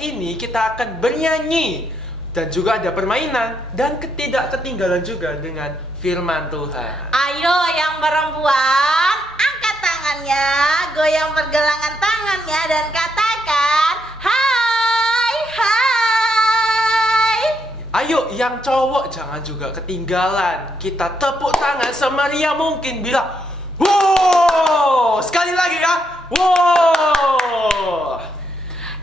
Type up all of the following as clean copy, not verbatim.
ini kita akan bernyanyi dan juga ada permainan dan tidak ketinggalan juga dengan firman Tuhan. Ayo yang perempuan, angkat tangannya, goyang pergelangan tangannya dan katakan hai, hai. Ayo yang cowok jangan juga ketinggalan. Kita tepuk tangan semeriah mungkin bilang wow. Sekali lagi ya, wow.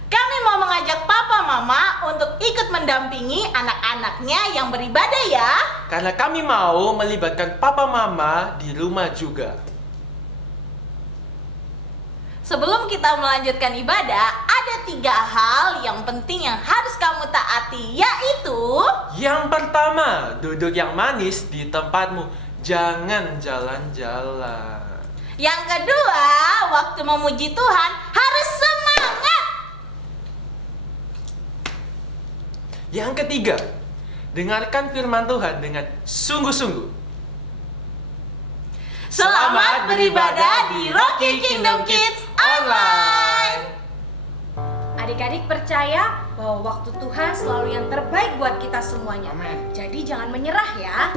Kami mau mengajak papa mama untuk ikut mendampingi anak-anaknya yang beribadah ya. Karena kami mau melibatkan papa mama di rumah juga. Sebelum kita melanjutkan ibadah, ada 3 hal yang penting yang harus kamu taati, yaitu Yang pertama, duduk yang manis di tempatmu. Jangan jalan-jalan. yang kedua, waktu memuji Tuhan harus semangat. Yang ketiga, dengarkan firman Tuhan dengan sungguh-sungguh. Selamat beribadah di Rocky Kingdom Kids Online. Adik-adik percaya bahwa waktu Tuhan selalu yang terbaik buat kita semuanya. Amin. Jadi jangan menyerah ya.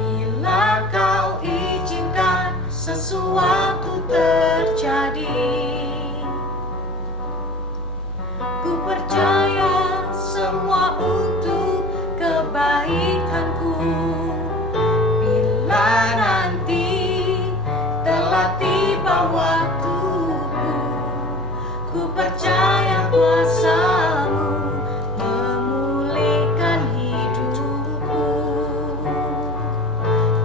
Bila kau izinkan sesuatu terjadi, ku percaya semua untuk kebaikanku. Bila nanti telah tiba waktuku, ku percaya kuasa-Mu memulihkan hidupku.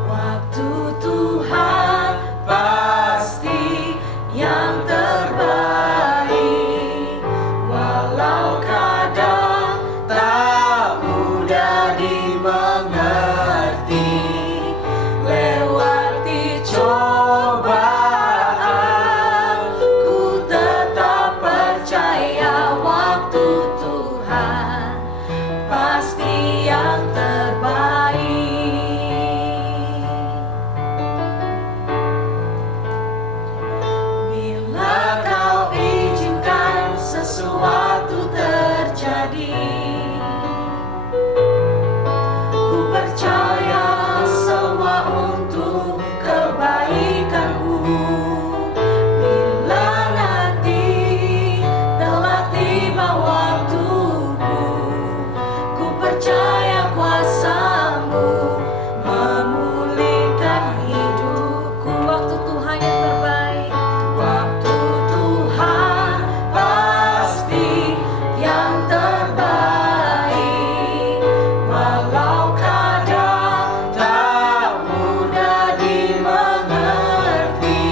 Waktu Tuhan pasti yang terbaik, walau kadang tak mudah dimengerti. Lewati cobaan, ku tetap percaya waktu Tuhan pasti yang terbaik. Bila kau izinkan sesuatu terjadi, ku percaya semua untuk kebaikanku. Bila nanti telah tiba waktuku, ku percaya kuasa-Mu memulihkan hidupku. Waktu Tuhan yang terbaik. Waktu Tuhan pasti yang terbaik, walau kadang tak mudah dimengerti.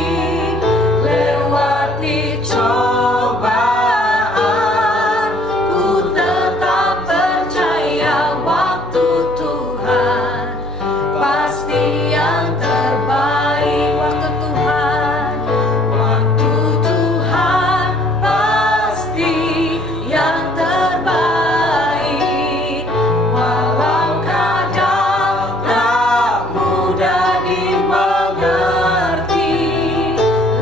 Lewati cobaan, ku tetap percaya waktu Tuhan pasti yang terbaik. Waktu Tuhan, waktu Tuhan pasti yang terbaik, walau kadang tak mudah dimengerti.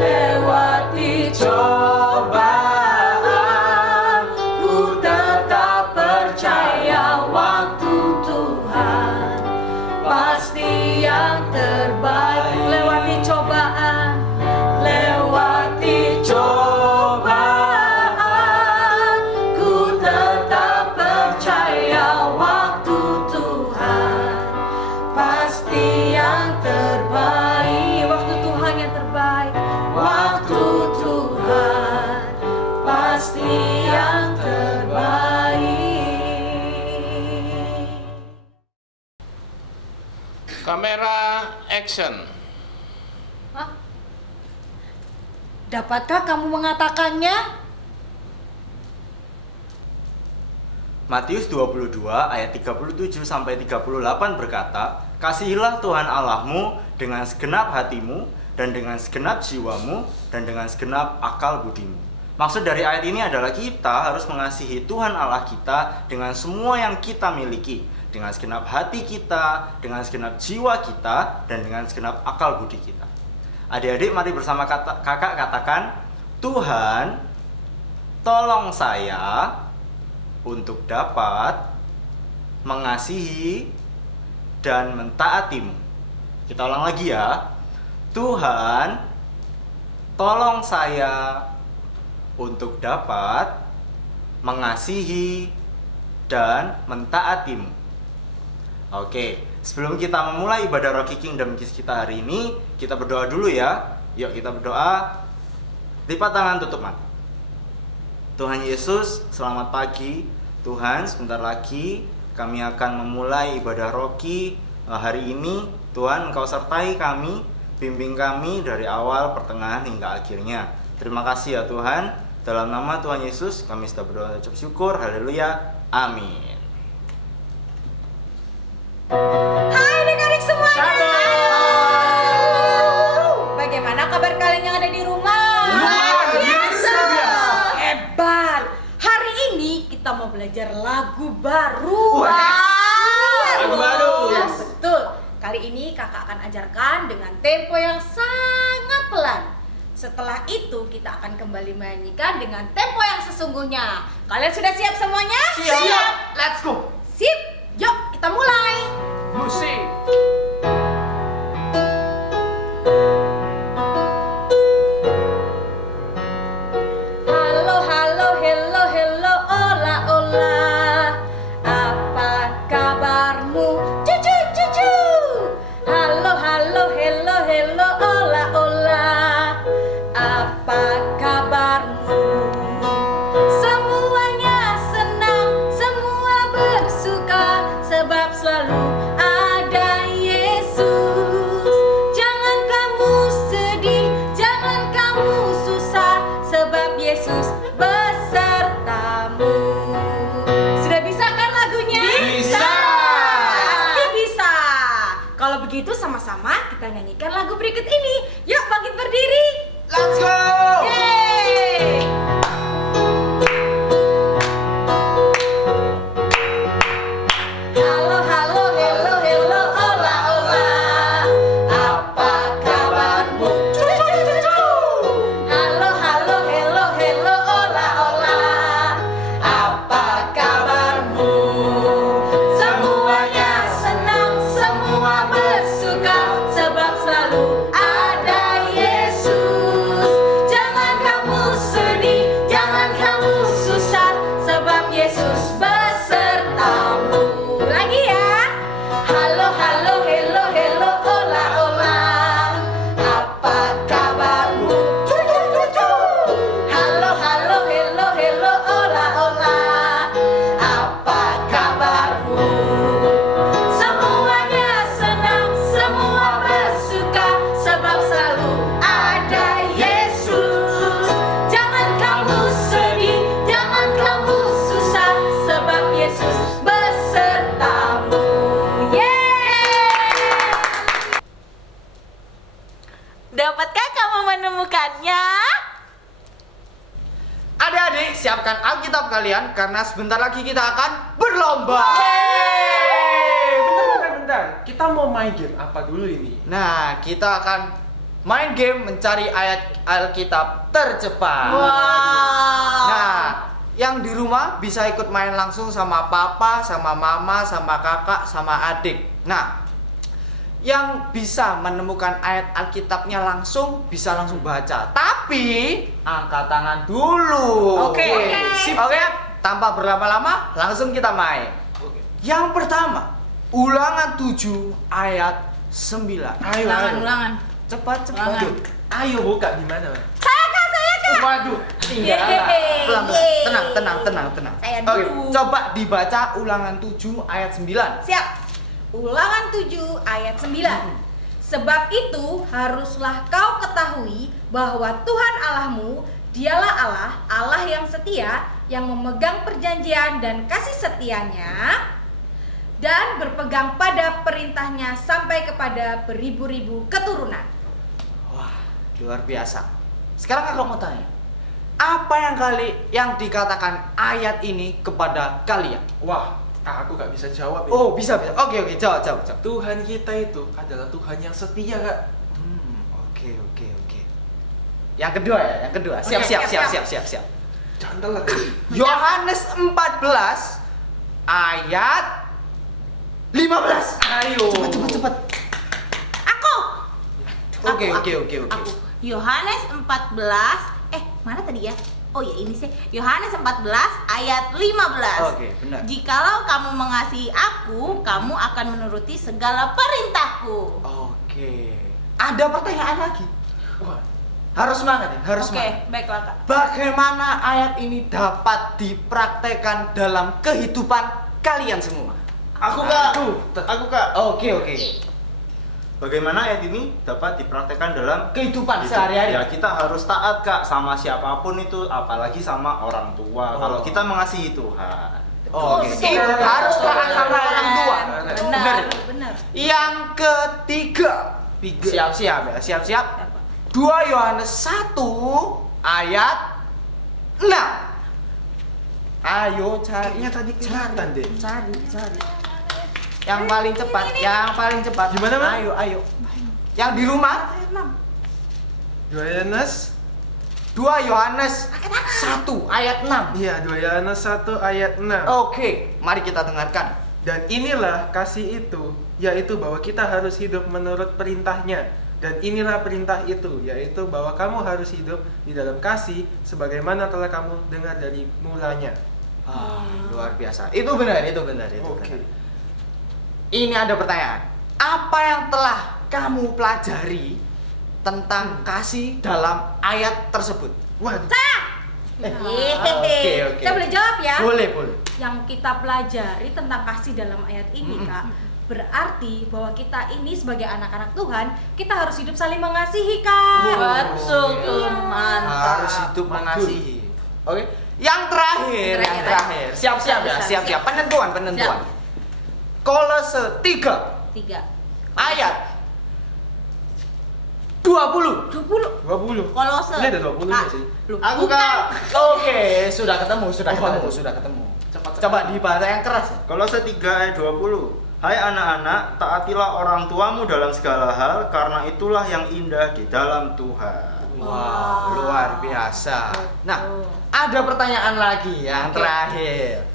Lewati cobaan, ku tetap percaya waktu Tuhan pasti yang terbaik. Lewati cobaan, lewati cobaan, ku tetap percaya waktu Tuhan pasti yang terbaik. Waktu Tuhan yang terbaik, waktu Tuhan pasti yang terbaik. Kamera action. Hah? Dapatkah kamu mengatakannya? Matius 22 ayat 37 sampai 38 berkata, "Kasihilah Tuhan Allahmu dengan segenap hatimu dan dengan segenap jiwamu dan dengan segenap akal budimu." Maksud dari ayat ini adalah kita harus mengasihi Tuhan Allah kita dengan semua yang kita miliki, dengan segenap hati kita, dengan segenap jiwa kita, dan dengan segenap akal budi kita. Adik-adik mari bersama kakak katakan, Tuhan, tolong saya untuk dapat mengasihi dan mentaatimu. Kita ulang lagi ya. Tuhan, tolong saya untuk dapat mengasihi dan mentaatimu. Oke, sebelum kita memulai ibadah Rocky Kingdom Kids kita hari ini, kita berdoa dulu ya. Yuk kita berdoa. Lipat tangan, tutup mata. Tuhan Yesus, selamat pagi. Tuhan, sebentar lagi kami akan memulai ibadah Rocky hari ini. Tuhan, Engkau sertai kami, bimbing kami dari awal, pertengahan hingga akhirnya. Terima kasih ya Tuhan. Dalam nama Tuhan Yesus kami sudah berdoa dan ucap syukur. Haleluya. Amin. Hai adik-adik semuanya. Bagaimana kabar kalian yang ada di rumah? Luar biasa. Hebat. Hari ini kita mau belajar lagu baru. Lagu baru. Yes, betul. Kali ini kakak akan ajarkan dengan tempo yang sangat pelan. Setelah itu kita akan kembali menyanyikan dengan tempo yang sesungguhnya. Kalian sudah siap semuanya? Siap. Let's go. Sip. Yuk kita mulai. Musik. Halo, halo, hello, hello, ola, ola. Apa kabarmu? Cucu, cucu. Halo, halo, hello, hello, ola, ola. Apa kabarmu? Semuanya senang, semua bersuka, sebab selalu ada Yesus. Jangan kamu sedih, jangan kamu susah, sebab Yesus besertamu. Sudah bisa kan lagunya? Bisa. Pasti bisa. Kalau begitu sama-sama kita nyanyikan lagu berikut ini. Yuk bangkit berdiri. Let's go. Yeay. Halo, halo, hello, hello, ola, ola. Apa kabarmu? Cucu, cucu. Halo, halo, hello, hello, ola, ola. Apa kabarmu? Semuanya senang, semua bersuka, sebab selalu ada Yesus. Jangan kamu sedih, jangan kamu susah, sebab Yesus besertamu. Lagi ya. Halo, halo, hello, hello, ola, ola. Apa kabarmu? Cucu, cucu. Halo, halo, hello, hello, ola, ola. Apa kabarmu? Semuanya senang, semua bersuka, sebab selalu ada Yesus. Jangan kamu sedih, jangan kamu susah, sebab Yesus besertamu. Yeay! Dapatkah kamu menemukannya? Adik-adik, siapkan Alkitab kalian karena sebentar lagi kita akan berlomba. Bentar. Kita mau main game apa dulu ini? Nah, kita akan main game mencari ayat Alkitab tercepat. Wow. Nah, yang di rumah bisa ikut main langsung sama papa, sama mama, sama kakak, sama adik. Nah, yang bisa menemukan ayat Alkitabnya langsung bisa langsung baca. Tapi angkat tangan dulu. Oke. Sip. Oke. Tanpa berlama-lama, langsung kita main. Yang pertama, Ulangan 7 ayat 9. Ayo. Ulangan. Cepat. Ulangan. Ayo buka di mana? Saya kak. Waduh, tinggal. Yeay. Tenang. Saya Oke, dulu. coba dibaca Ulangan 7 ayat 9. Siap. Ulangan 7 ayat 9. Sebab itu haruslah kau ketahui bahwa Tuhan Allahmu dialah Allah, Allah yang setia, yang memegang perjanjian dan kasih setianya dan berpegang pada perintahnya sampai kepada beribu-ribu keturunan. Wah, luar biasa. Sekarang aku mau tanya, apa yang dikatakan ayat ini kepada kalian? Wah, aku gak bisa jawab ya. Oh, bisa. Oke, jawab. Tuhan kita itu adalah Tuhan yang setia, Kak. Oke. Oke. Yang kedua ya, yang kedua. Siap. Jangan telat. Yohanes 14 ayat 15. Ayo. Cepet. Aku. Oke. Aku. Yohanes 14. Mana tadi ya? Oh ya ini sih. Yohanes 14 ayat 15. Oke, benar. Jikalau kamu mengasihi aku, kamu akan menuruti segala perintahku. Oke. Ada pertanyaan lagi. Wah, Harus semangat ya, harus Oke, semangat. baiklah Kak. Bagaimana ayat ini dapat dipraktekkan dalam kehidupan kalian semua? Aku kak. Oke. Bagaimana ayat ini dapat dipraktekkan dalam kehidupan hidup? sehari-hari. Ya kita harus taat kak sama siapapun itu, apalagi sama orang tua. Kalau kita mengasihi Tuhan. Oke. Betul. Itu harus taat sama orang tua. Benar. Yang ketiga. Siap-siap ya, siap-siap. 2 Yohanes 1 ayat 6. Ayo carinya tadi kelihatan deh. Cari. Yang paling cepat. Gimana, Bang? Ayo. Yang di rumah Yohanes. 2 Yohanes 1 ayat 6. Iya, 2 Yohanes 1 ayat 6. Oke, mari kita dengarkan. Dan inilah kasih itu, yaitu bahwa kita harus hidup menurut perintahnya. Dan inilah perintah itu, yaitu bahwa kamu harus hidup di dalam kasih sebagaimana telah kamu dengar dari mulanya. Luar biasa. Itu benar. Oke. Ini ada pertanyaan. Apa yang telah kamu pelajari tentang kasih dalam ayat tersebut? Waduh. Oke. Saya boleh jawab ya? Boleh. Yang kita pelajari tentang kasih dalam ayat ini, Kak, berarti bahwa kita ini sebagai anak-anak Tuhan, kita harus hidup saling mengasihi, Kak. Betul tuh, mantap. Harus hidup mengasihi. Oke. Yang terakhir. Siap-siap ya, siap-siap. Penentuan. Siap. Kolose 3 3. ayat 20. 20. Kolose. Ini ada 20 Kak, sih. belum. Aku Bukan. Oke, sudah ketemu. Coba dibahas yang keras. Kolose 3 ayat 20. Hai anak-anak, taatilah orang tuamu dalam segala hal, karena itulah yang indah di dalam Tuhan. Wah, luar biasa. Nah, ada pertanyaan lagi yang terakhir.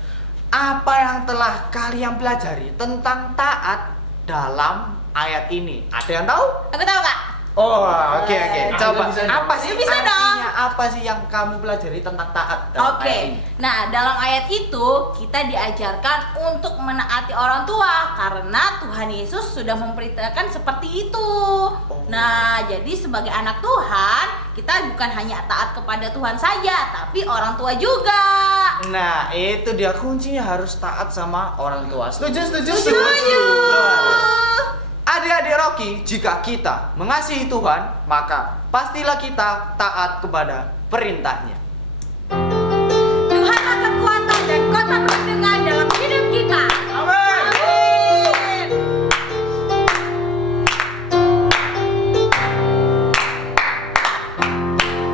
Apa yang telah kalian pelajari tentang taat dalam ayat ini? Ada yang tahu? Aku tahu Kak. Oh, oke. Coba, Bisa. apa sih Bisa artinya? Apa sih yang kamu pelajari tentang taat dalam Oke. ayat ini? Nah, dalam ayat itu kita diajarkan untuk menaati orang tua karena Tuhan Yesus sudah memperintahkan seperti itu. Nah, jadi sebagai anak Tuhan, kita bukan hanya taat kepada Tuhan saja, tapi orang tua juga. Nah, itu dia kuncinya, harus taat sama orang tua. Setuju. Adik-adik Rocky, jika kita mengasihi Tuhan, maka pastilah kita taat kepada perintahnya. Tuhan adalah kekuatan dan kota perlindungan dalam hidup kita. Amin.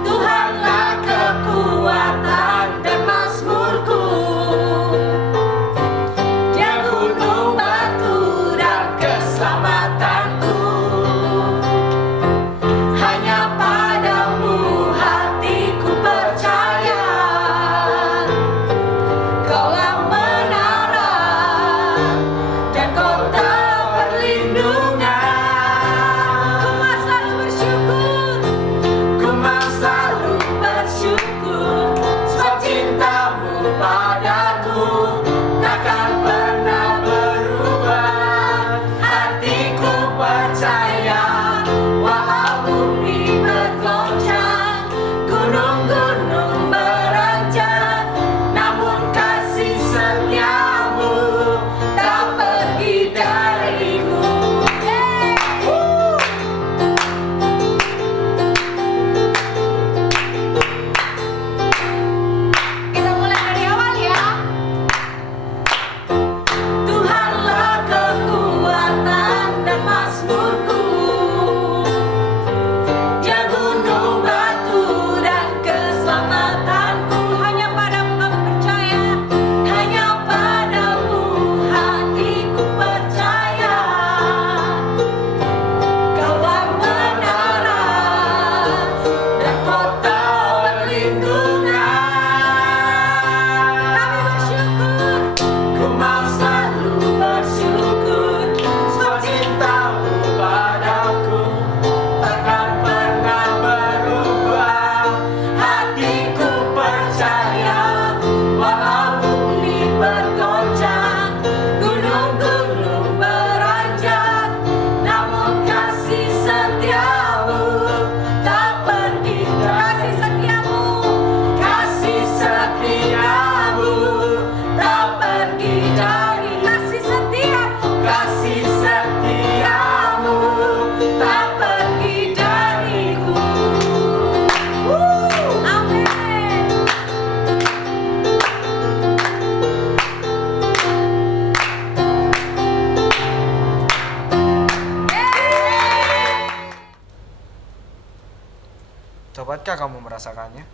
Tuhanlah kekuatan dan mazmurku, Dia gunung batu dan keselamatanku. Hanya padamu hatiku percaya. Dapatkah kamu merasakannya?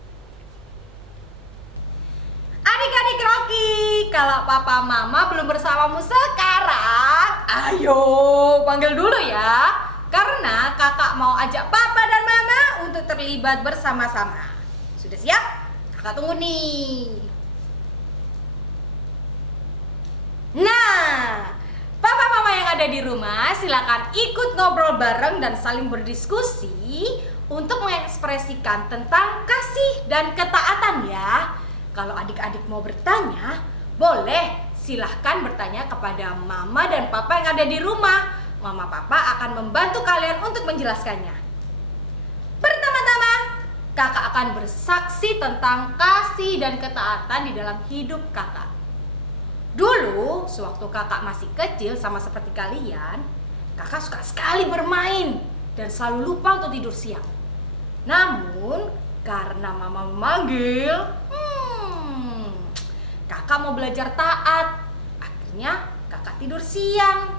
Adik-adik Rocky, kalau papa mama belum bersamamu sekarang, ayo panggil dulu ya. Karena kakak mau ajak papa dan mama untuk terlibat bersama-sama. Sudah siap? Kakak tunggu nih. Nah, papa mama yang ada di rumah silakan ikut ngobrol bareng dan saling berdiskusi untuk mengekspresikan tentang kasih dan ketaatan ya. Kalau adik-adik mau bertanya, boleh silahkan bertanya kepada mama dan papa yang ada di rumah. Mama papa akan membantu kalian untuk menjelaskannya. Pertama-tama, kakak akan bersaksi tentang kasih dan ketaatan di dalam hidup kakak. Dulu, sewaktu kakak masih kecil sama seperti kalian, kakak suka sekali bermain dan selalu lupa untuk tidur siang. Namun, karena mama memanggil, kakak mau belajar taat. Akhirnya, kakak tidur siang.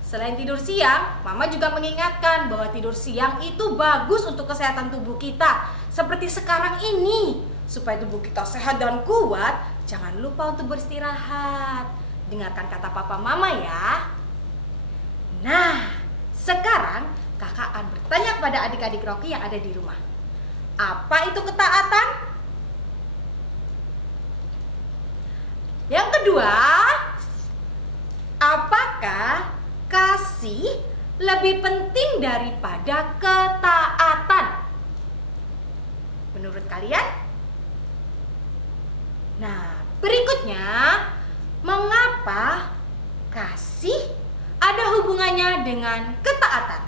Selain tidur siang, mama juga mengingatkan bahwa tidur siang itu bagus untuk kesehatan tubuh kita. Seperti sekarang ini. Supaya tubuh kita sehat dan kuat, jangan lupa untuk beristirahat. Dengarkan kata papa mama ya. Nah, sekarang kakak akan bertanya kepada adik-adik Rocky yang ada di rumah. Apa itu ketaatan? Yang kedua, apakah kasih lebih penting daripada ketaatan? Menurut kalian? Nah, berikutnya, mengapa kasih ada hubungannya dengan ketaatan?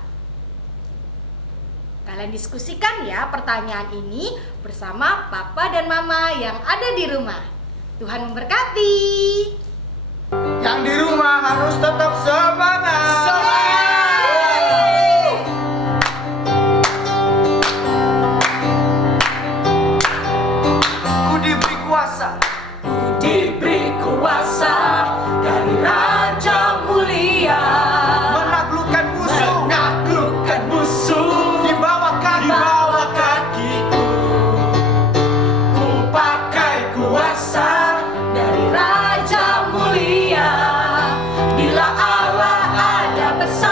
Kalian diskusikan ya pertanyaan ini bersama papa dan mama yang ada di rumah. Tuhan memberkati. Yang di rumah harus tetap semangat. Ku diberi kuasa. Diberi kuasa dari Raja Mulia, Menaklukkan musuh. menaklukkan musuh Di bawah kaki. di bawah kakiku. Ku pakai kuasa dari Raja Mulia. Bila Allah ada bersama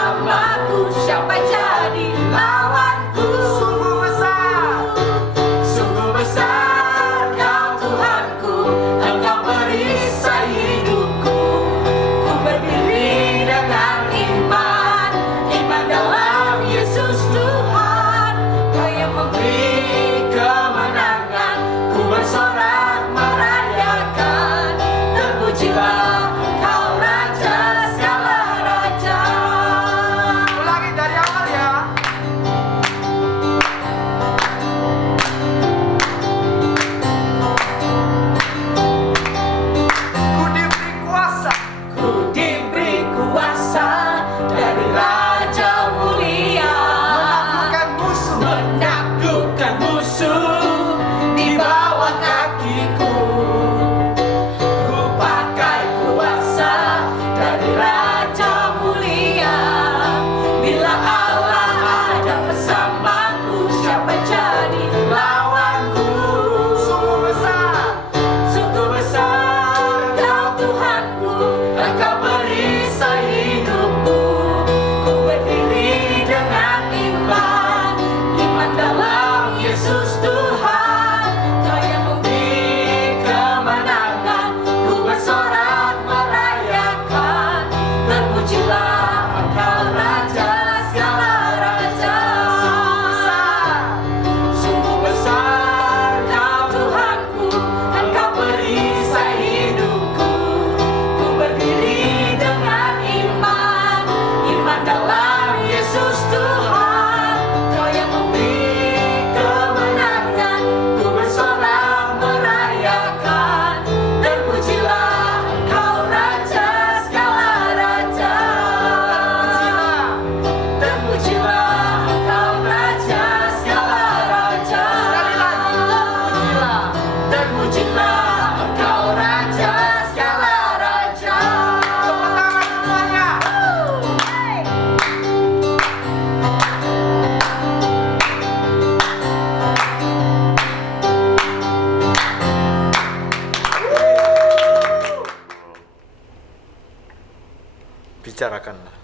bicarakanlah.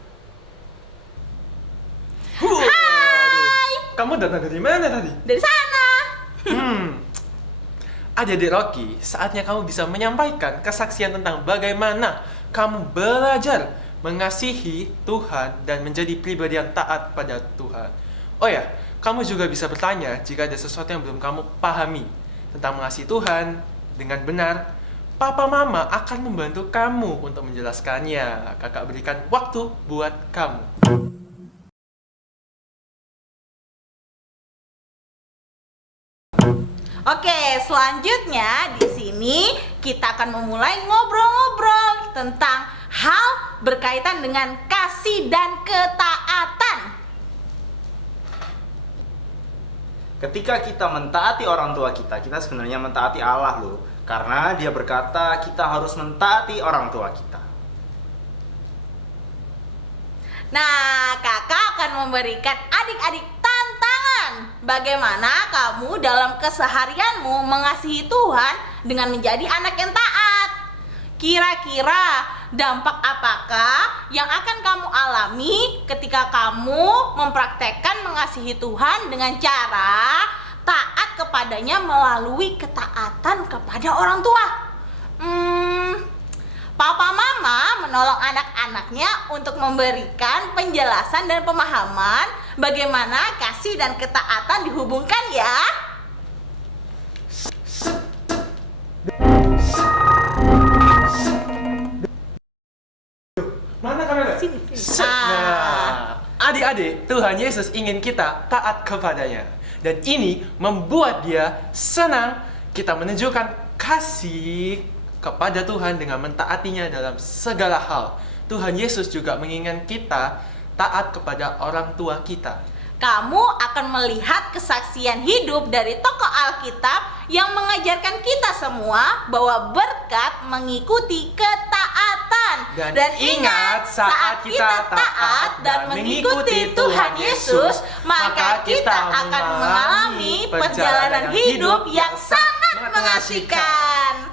Hai. Kamu datang dari mana tadi? Dari sana. Adik-adik Rocky, saatnya kamu bisa menyampaikan kesaksian tentang bagaimana kamu belajar mengasihi Tuhan dan menjadi pribadi yang taat pada Tuhan. Oh ya, kamu juga bisa bertanya jika ada sesuatu yang belum kamu pahami tentang mengasihi Tuhan dengan benar. Papa Mama akan membantu kamu untuk menjelaskannya. Kakak berikan waktu buat kamu. Oke, selanjutnya di sini kita akan memulai ngobrol-ngobrol tentang hal berkaitan dengan kasih dan ketaatan. Ketika kita mentaati orang tua kita sebenarnya mentaati Allah loh. Karena dia berkata kita harus mentaati orang tua kita. Nah, kakak akan memberikan adik-adik tantangan. Bagaimana kamu dalam keseharianmu mengasihi Tuhan dengan menjadi anak yang taat? Kira-kira dampak apakah yang akan kamu alami ketika kamu mempraktekkan mengasihi Tuhan dengan cara taat kepadanya melalui ketaatan kepada orang tua? Papa Mama menolong anak-anaknya untuk memberikan penjelasan dan pemahaman bagaimana kasih dan ketaatan dihubungkan ya. Mana kamera? Sini. Nah, adik-adik, Tuhan Yesus ingin kita taat kepadanya. Dan ini membuat dia senang. Kita menunjukkan kasih kepada Tuhan dengan mentaatinya dalam segala hal. Tuhan Yesus juga menginginkan kita taat kepada orang tua kita. Kamu akan melihat kesaksian hidup dari tokoh Alkitab yang mengajarkan kita semua bahwa berkat mengikuti ketaatan. Dan ingat, saat kita taat dan mengikuti Tuhan Yesus, maka kita akan mengalami perjalanan hidup yang sangat mengasihkan.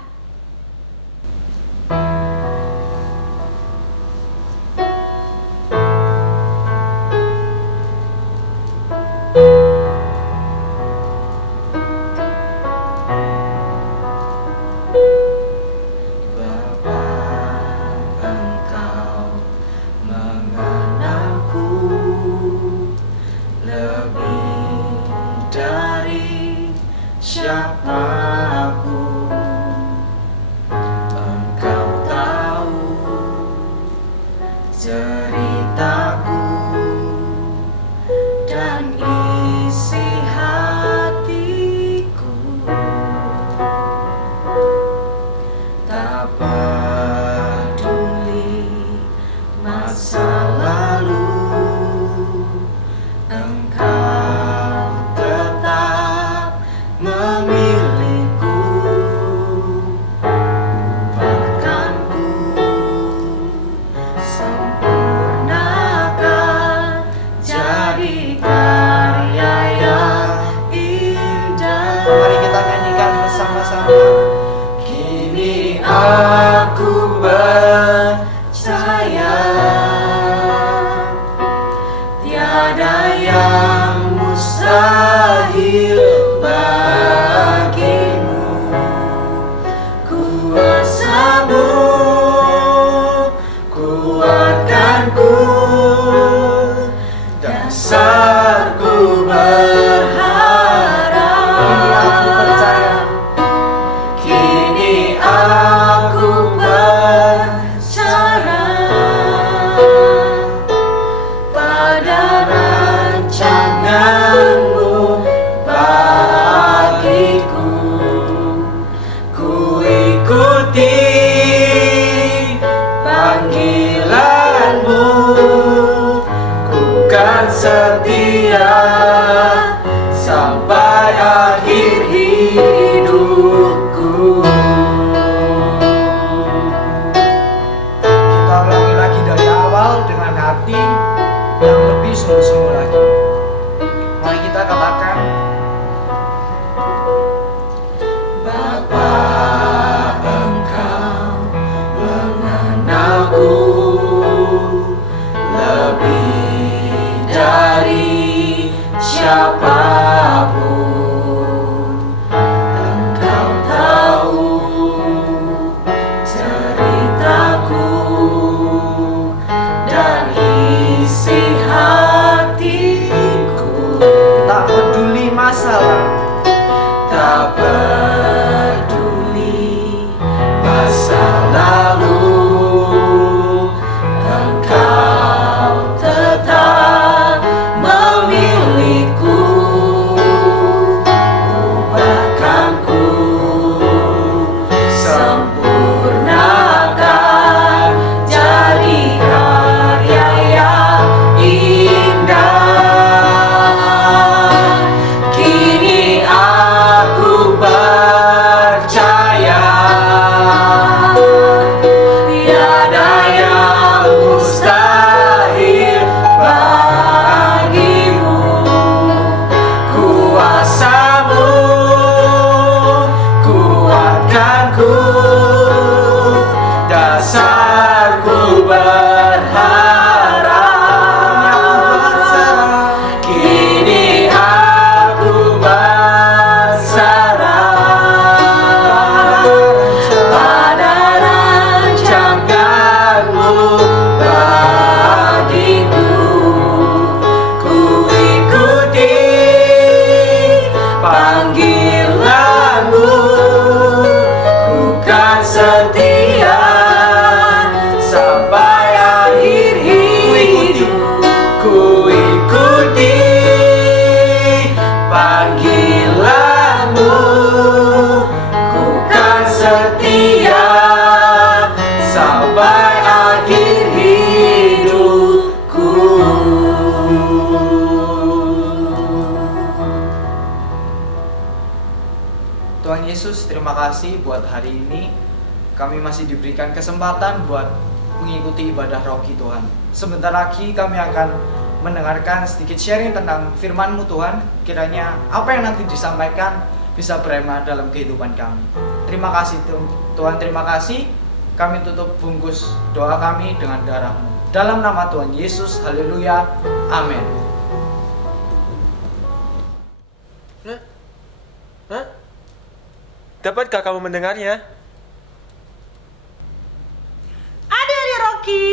Mari kita nyanyikan bersama-sama. Kini aku percaya tiada yang mustahil bagimu. Kuasamu kuatkanku, dasarku berharap. Kini aku percaya pada rancanganmu bagiku. Ku ikuti panggilanmu, ku kan setia sampai akhir hidupku. Kita ulangi lagi dari awal dengan hati yang lebih sungguh-sungguh lagi. Mari kita katakan, Bapa, Engkau mengenalku, Tuhanku, dasarku berharap. Kini aku berserah pada rancangan-Mu bagiku. Ku ikuti panggilan-Mu, ku kan setia sampai akhir hidup. Ku ikuti panggilan-Mu, ku kan setia sampai akhir hidupku. Tuhan Yesus, terima kasih buat hari ini. Kami masih diberikan kesempatan buat mengikuti ibadah rohani Tuhan. Sebentar lagi kami akan mendengarkan sedikit sharing tentang firman-Mu Tuhan. Kiranya apa yang nanti disampaikan bisa berema dalam kehidupan kami. Terima kasih Tuhan, terima kasih. Kami tutup bungkus doa kami dengan darah-Mu. Dalam nama Tuhan Yesus, haleluya, amin. Hah? Dapatkah kamu mendengarnya? Adik-adik Rocky,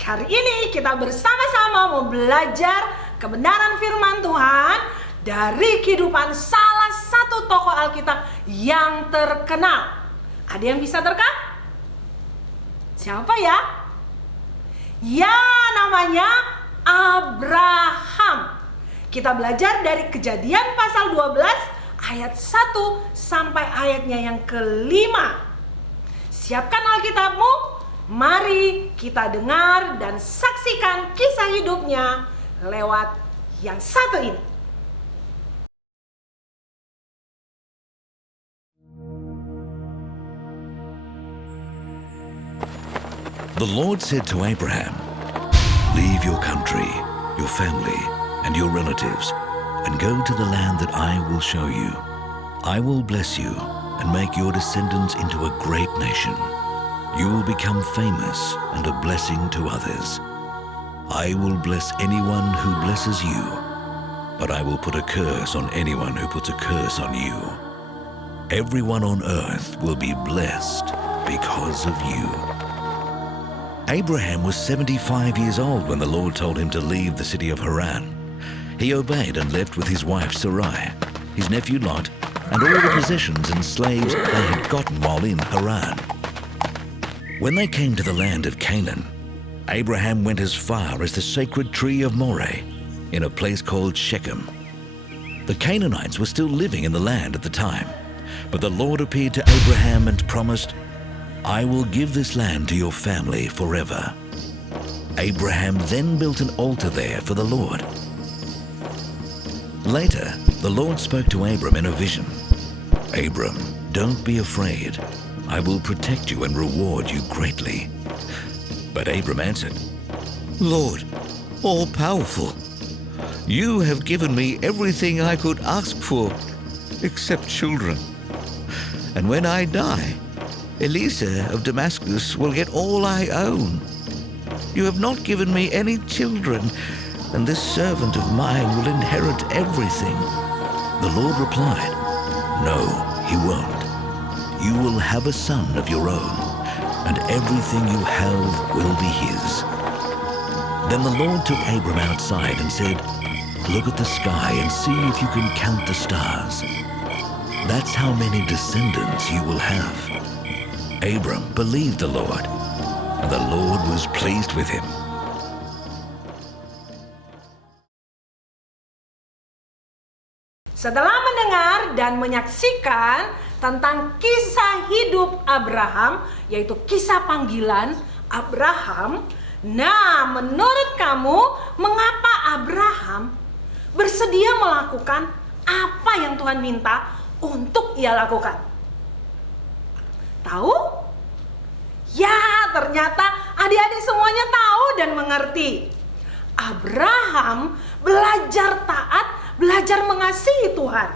hari ini kita bersama-sama mau belajar kebenaran firman Tuhan dari kehidupan salah satu tokoh Alkitab yang terkenal. Ada yang bisa terka? Siapa ya? Ya, namanya Abraham. Kita belajar dari Kejadian pasal 12 ayat 1 sampai ayatnya yang kelima. Siapkan Alkitabmu, mari kita dengar dan saksikan kisah hidupnya lewat yang satu ini. The Lord said to Abraham, "Leave your country, your family, and your relatives, and go to the land that I will show you. I will bless you and make your descendants into a great nation. You will become famous and a blessing to others. I will bless anyone who blesses you, but I will put a curse on anyone who puts a curse on you. Everyone on earth will be blessed because of you." Abraham was 75 years old when the Lord told him to leave the city of Haran. He obeyed and left with his wife Sarai, his nephew Lot, and all the possessions and slaves they had gotten while in Haran. When they came to the land of Canaan, Abraham went as far as the sacred tree of Moreh, in a place called Shechem. The Canaanites were still living in the land at the time, but the Lord appeared to Abraham and promised, "I will give this land to your family forever." Abraham then built an altar there for the Lord. Later, the Lord spoke to Abram in a vision. "Abram, don't be afraid. I will protect you and reward you greatly." But Abram answered, "Lord, all-powerful, you have given me everything I could ask for, except children. And when I die, Eliezer of Damascus will get all I own. You have not given me any children, and this servant of mine will inherit everything." The Lord replied, "No, he won't. You will have a son of your own, and everything you have will be his." Then the Lord took Abram outside and said, "Look at the sky and see if you can count the stars. That's how many descendants you will have." Abram believed the Lord, and the Lord was pleased with him. Setelah mendengar dan menyaksikan tentang kisah hidup Abraham, yaitu kisah panggilan Abraham, nah menurut kamu mengapa Abraham bersedia melakukan apa yang Tuhan minta untuk ia lakukan? Tahu? Ya, ternyata adik-adik semuanya tahu dan mengerti. Abraham belajar taat, belajar mengasihi Tuhan.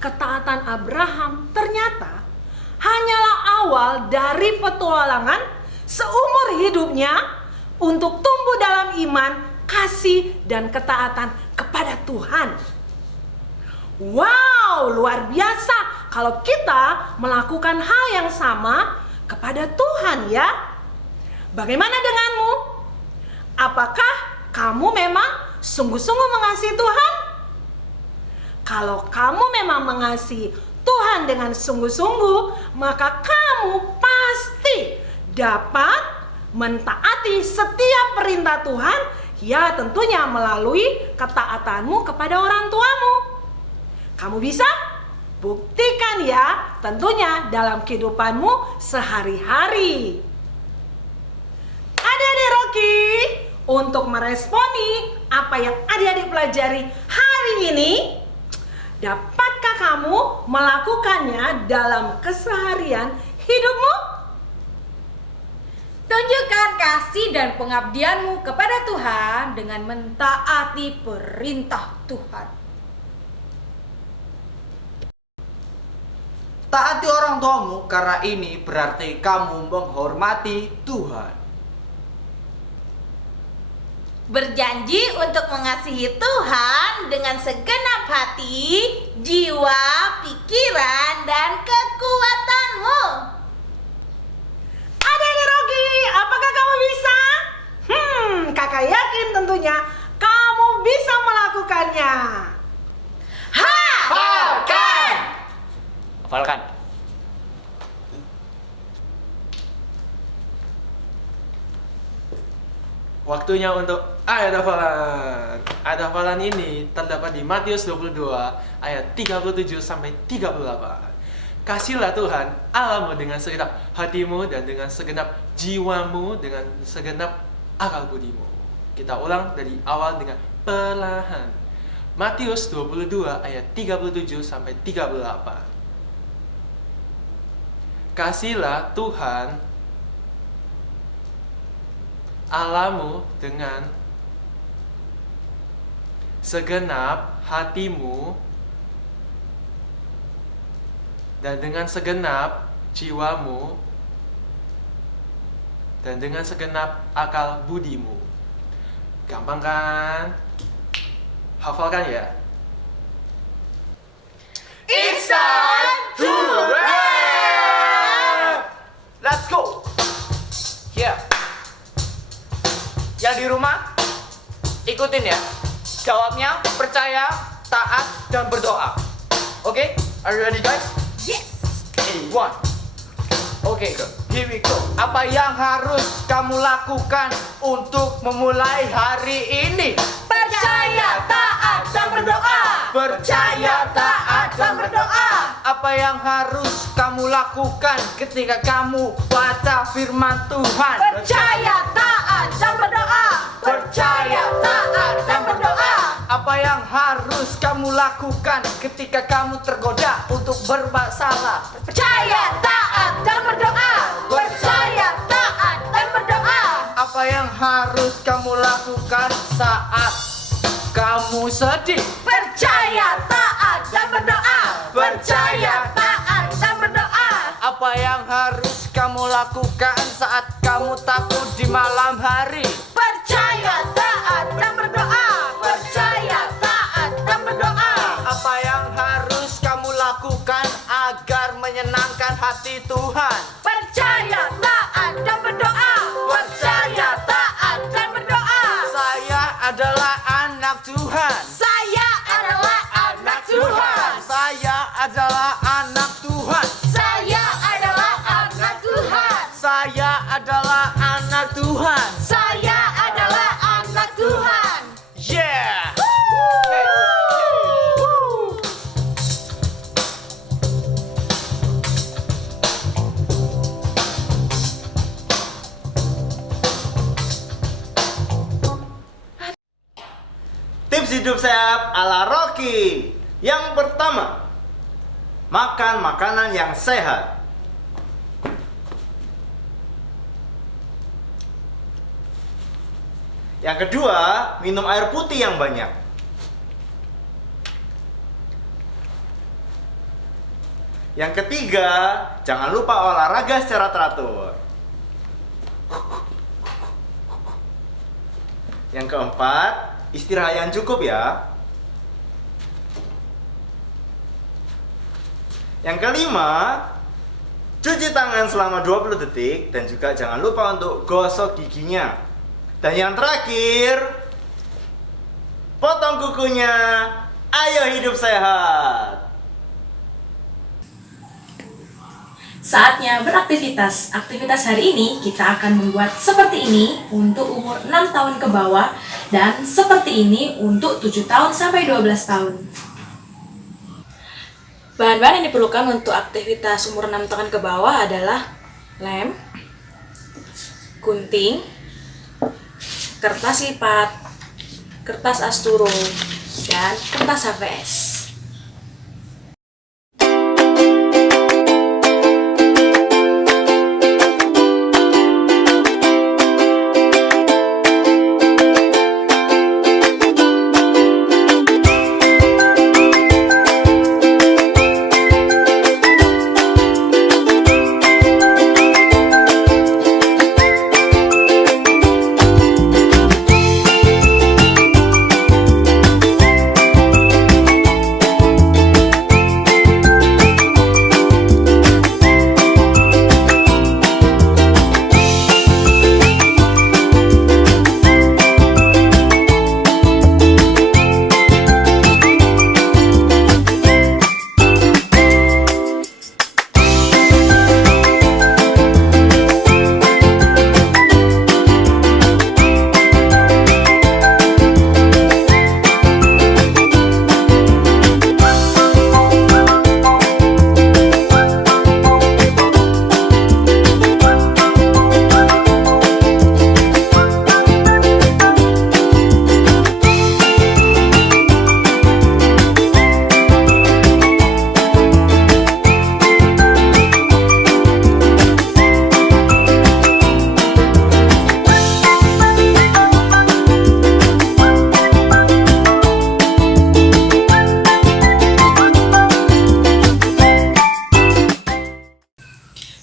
Ketaatan Abraham ternyata awal dari petualangan seumur hidupnya untuk tumbuh dalam iman, kasih, dan ketaatan kepada Tuhan. Wow, luar biasa kalau kita melakukan hal yang sama kepada Tuhan ya. Bagaimana denganmu? Apakah kamu memang sungguh-sungguh mengasihi Tuhan? Kalau kamu memang mengasihi Tuhan dengan sungguh-sungguh, maka kamu pasti dapat mentaati setiap perintah Tuhan, ya tentunya melalui ketaatanmu kepada orang tuamu. Kamu bisa buktikan ya, tentunya dalam kehidupanmu sehari-hari. Adik-adik Rocky, untuk meresponi apa yang adik-adik pelajari hari ini, dapatkah kamu melakukannya dalam keseharian hidupmu? Tunjukkan kasih dan pengabdianmu kepada Tuhan dengan mentaati perintah Tuhan. Taati orang tuamu karena ini berarti kamu menghormati Tuhan. Berjanji untuk mengasihi Tuhan dengan segenap hati, jiwa, pikiran, dan kekuatanmu. Adik-adik Rocky, apakah kamu bisa? Kakak yakin tentunya kamu bisa melakukannya. Hafalkan! Hafalkan. Waktunya untuk ayat hafalan. Ayat hafalan ini terdapat di Matius 22 ayat 37 sampai 38. Kasihlah Tuhan Allahmu dengan segenap hatimu dan dengan segenap jiwamu, dengan segenap akal budimu. Kita ulang dari awal dengan perlahan. Matius 22 ayat 37 sampai 38. Kasihlah Tuhan Allahmu dengan segenap hatimu dan dengan segenap jiwamu dan dengan segenap akal budimu. Gampang kan? Hafalkan ya. It's time to rap! Let's go! Here. Yang di rumah, ikutin ya. Jawabnya percaya, taat, dan berdoa. Oke? Are you ready guys? Yes. One. Oke, here we go. Apa yang harus kamu lakukan untuk memulai hari ini? Percaya, taat, dan berdoa. Percaya, taat, dan berdoa. Apa yang harus kamu lakukan ketika kamu baca firman Tuhan? Percaya, taat, dan berdoa. Percaya, taat, dan berdoa. Apa yang harus kamu lakukan ketika kamu tergoda untuk berbuat salah? Percaya, taat, dan berdoa. Percaya, taat, dan berdoa. Apa yang harus kamu lakukan saat kamu sedih? Percaya, taat, dan berdoa. Percaya, taat, dan berdoa. Apa yang harus kamu lakukan saat kamu takut di malam hari? Percaya, taat, dan berdoa. Percaya, taat, dan berdoa. Apa yang harus kamu lakukan agar menyenangkan hati Tuhan? Percaya, taat, dan berdoa. Percaya, taat, dan berdoa. Saya adalah anak Tuhan. Saya adalah anak Tuhan. Saya adalah anak Tuhan. Saya adalah anak Tuhan. Saya adalah anak Tuhan. Saya adalah anak Tuhan. Yeah. Tips hidup sehat ala Rocky. Yang pertama, makan makanan yang sehat. Yang kedua, minum air putih yang banyak. Yang ketiga, jangan lupa olahraga secara teratur. Yang keempat, istirahat yang cukup ya. Yang kelima, cuci tangan selama 20 detik dan juga jangan lupa untuk gosok giginya. Dan yang terakhir, potong kukunya. Ayo hidup sehat. Saatnya beraktivitas. Aktivitas hari ini kita akan membuat seperti ini untuk umur 6 tahun ke bawah dan seperti ini untuk 7 tahun sampai 12 tahun. Bahan-bahan yang diperlukan untuk aktivitas umur 6 tahun ke bawah adalah lem, gunting, kertas lipat, kertas asturo, dan kertas HVS.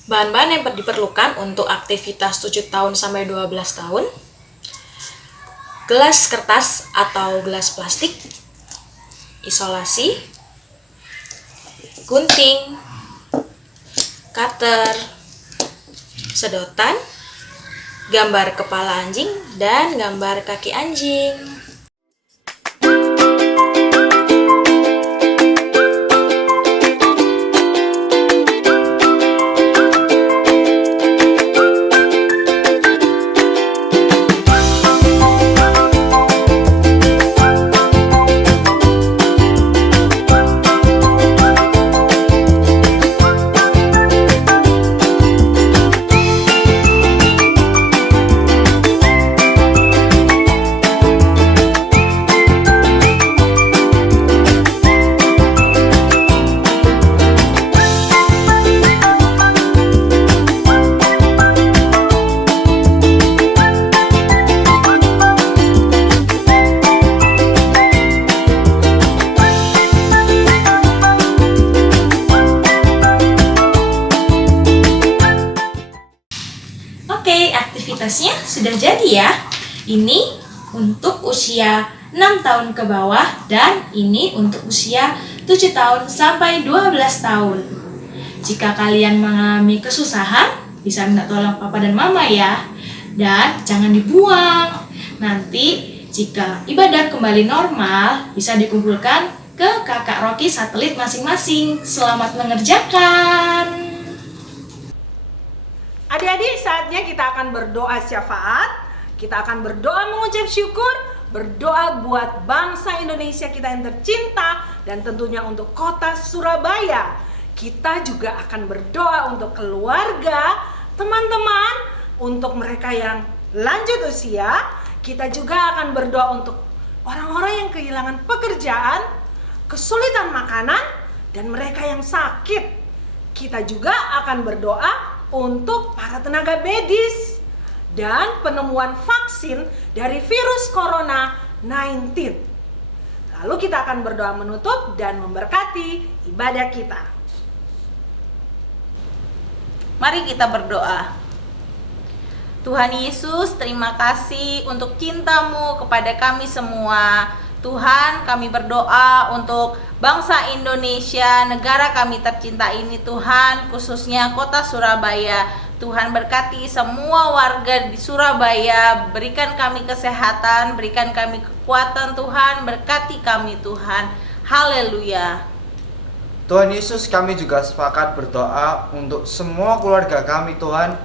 Bahan-bahan yang diperlukan untuk aktivitas 7 tahun sampai 12 tahun. Gelas kertas atau gelas plastik, isolasi, gunting, cutter, sedotan, gambar kepala anjing, dan gambar kaki anjing. Oke, aktivitasnya sudah jadi ya. Ini untuk usia 6 tahun ke bawah dan ini untuk usia 7 tahun sampai 12 tahun. Jika kalian mengalami kesusahan, bisa minta tolong papa dan mama ya. Dan jangan dibuang. Nanti jika ibadah kembali normal, bisa dikumpulkan ke kakak Rocky satelit masing-masing. Selamat mengerjakan. Adik-adik, saatnya kita akan berdoa syafaat. Kita akan berdoa mengucap syukur, berdoa buat bangsa Indonesia kita yang tercinta, dan tentunya untuk kota Surabaya. Kita juga akan berdoa untuk keluarga, teman-teman, untuk mereka yang lanjut usia. Kita juga akan berdoa untuk orang-orang yang kehilangan pekerjaan, kesulitan makanan, dan mereka yang sakit. Kita juga akan berdoa untuk para tenaga medis dan penemuan vaksin dari virus corona 19. Lalu kita akan berdoa menutup dan memberkati ibadah kita. Mari kita berdoa. Tuhan Yesus, terima kasih untuk cinta-Mu kepada kami semua. Tuhan, kami berdoa untuk bangsa Indonesia, negara kami tercinta ini Tuhan, khususnya kota Surabaya. Tuhan berkati semua warga di Surabaya, berikan kami kesehatan, berikan kami kekuatan Tuhan, berkati kami Tuhan. Haleluya. Tuhan Yesus, kami juga sepakat berdoa untuk semua keluarga kami Tuhan,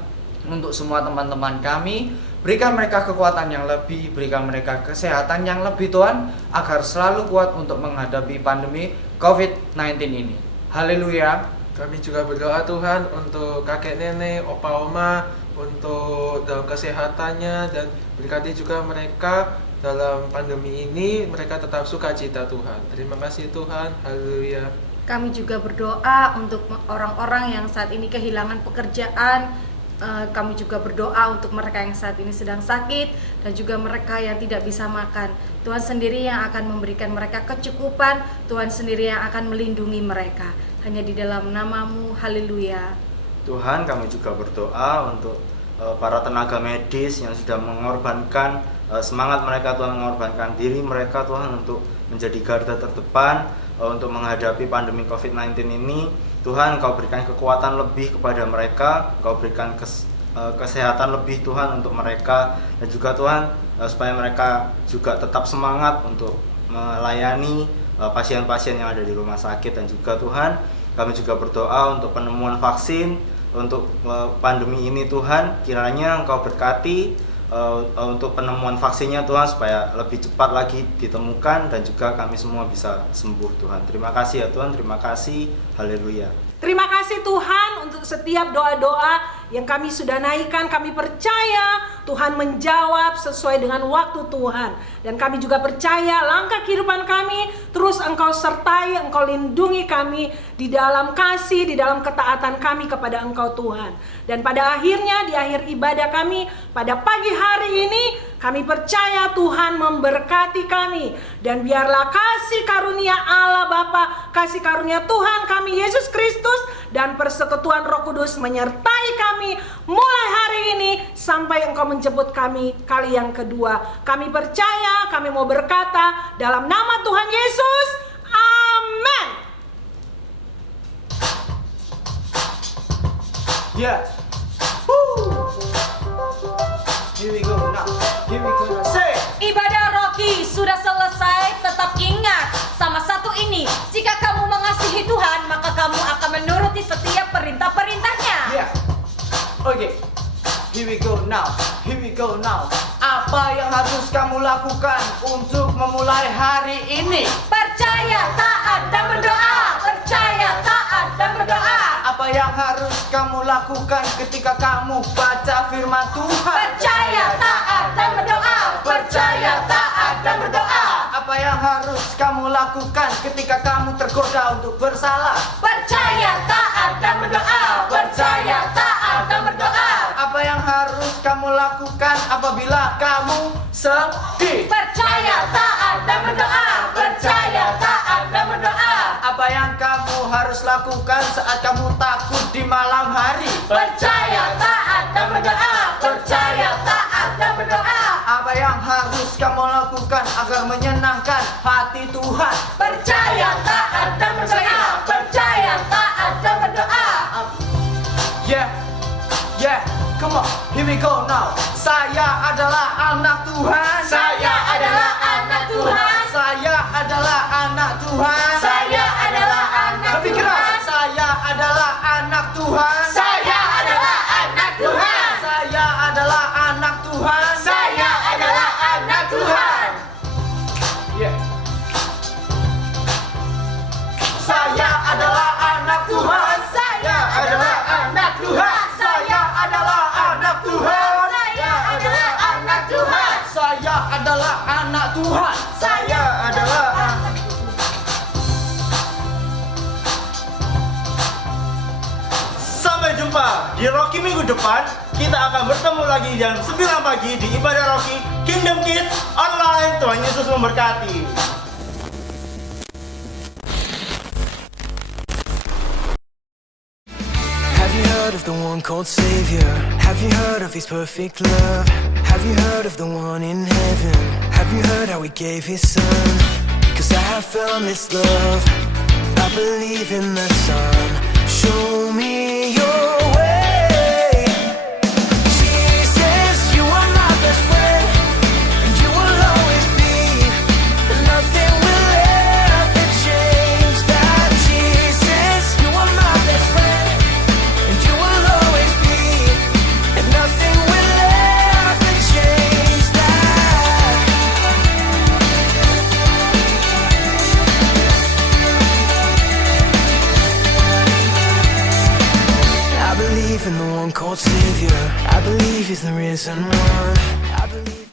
untuk semua teman-teman kami. Berikan mereka kekuatan yang lebih, berikan mereka kesehatan yang lebih Tuhan, agar selalu kuat untuk menghadapi pandemi COVID-19 ini. Haleluya. Kami juga berdoa Tuhan untuk kakek nenek, opa oma, untuk dalam kesehatannya, dan berkati juga mereka dalam pandemi ini, mereka tetap sukacita Tuhan. Terima kasih Tuhan, haleluya. Kami juga berdoa untuk orang-orang yang saat ini kehilangan pekerjaan. Kami juga berdoa untuk mereka yang saat ini sedang sakit dan juga mereka yang tidak bisa makan. Tuhan sendiri yang akan memberikan mereka kecukupan, Tuhan sendiri yang akan melindungi mereka. Hanya di dalam nama-Mu, haleluya. Tuhan, kami juga berdoa untuk para tenaga medis yang sudah mengorbankan semangat mereka Tuhan, mengorbankan diri mereka Tuhan untuk menjadi garda terdepan untuk menghadapi pandemi COVID-19 ini. Tuhan, Engkau berikan kekuatan lebih kepada mereka, Engkau berikan kesehatan lebih Tuhan untuk mereka, dan juga Tuhan supaya mereka juga tetap semangat untuk melayani pasien-pasien yang ada di rumah sakit. Dan juga Tuhan, kami juga berdoa untuk penemuan vaksin untuk pandemi ini Tuhan, kiranya Engkau berkati untuk penemuan vaksinnya Tuhan, supaya lebih cepat lagi ditemukan dan juga kami semua bisa sembuh Tuhan. Terima kasih ya Tuhan, terima kasih, haleluya. Terima kasih Tuhan untuk setiap doa-doa yang kami sudah naikkan. Kami percaya Tuhan menjawab sesuai dengan waktu Tuhan. Dan kami juga percaya langkah kehidupan kami terus Engkau sertai, Engkau lindungi kami di dalam kasih, di dalam ketaatan kami kepada Engkau Tuhan. Dan pada akhirnya, di akhir ibadah kami pada pagi hari ini, kami percaya Tuhan memberkati kami. Dan biarlah kasih karunia Allah Bapa, kasih karunia Tuhan kami Yesus Kristus, dan persekutuan Roh Kudus menyertai kami mulai hari ini sampai Engkau menjemput kami kali yang kedua. Kami percaya, kami mau berkata dalam nama Tuhan Yesus, amin. Yeah. Here we go now. Here we go now. Say. Ibadah Rocky sudah selesai. Tetap ingat sama satu ini, jika kamu mengasihi Tuhan, maka kamu akan menuruti setiap perintah-perintahnya. Yeah. Okay. Here we go now. Here we go now. Apa yang harus kamu lakukan untuk memulai hari ini? Percaya, taat, dan berdoa. Percaya, taat, dan berdoa. Apa yang harus kamu lakukan ketika kamu baca firman Tuhan? Percaya, taat, dan berdoa. Percaya, taat, dan berdoa. Apa yang harus kamu lakukan ketika kamu tergoda untuk bersalah? Percaya, taat, dan berdoa. Percaya, taat, dan berdoa. Apa yang harus kamu lakukan apabila kamu sedih? Percaya, taat, dan berdoa. Percaya, taat, dan berdoa. Apa yang kamu harus lakukan saat kamu takut di malam hari? Percaya, taat, dan berdoa. Percaya, taat, dan berdoa. Apa yang harus kamu lakukan agar menyenangkan hati Tuhan? Percaya, taat, dan berdoa. Percaya, taat, dan berdoa. Yeah, yeah, come on, here we go now. Saya adalah anak Tuhan. Saya adalah anak Tuhan. Saya adalah anak Tuhan. Saya adalah anak Lebih Tuhan. keras. Saya adalah anak Tuhan. Saya adalah anak Tuhan. Saya adalah anak Tuhan. Saya adalah anak Tuhan. Yeah. Saya adalah anak Tuhan. Saya adalah anak Tuhan. Saya adalah anak Tuhan. Saya adalah anak Tuhan. Saya adalah anak Tuhan. Saya adalah Sampai jumpa di Rocky minggu depan. Kita akan bertemu lagi jam 9 pagi di Ibadah Rocky Kingdom Kids Online. Tuhan Yesus memberkati. Have you heard heard of the one called Savior? Have you heard of his perfect love? Have you heard of the one in heaven? Have you heard how he gave his son? 'Cause I have found this love, I believe in the Son. Show me your way. Jesus, you are my best friend, and you will always be, and nothing will ever change that. Jesus, you are my best friend, and you will always be, and nothing will ever change that. I believe in the one called Savior. I believe he's the risen one. I believe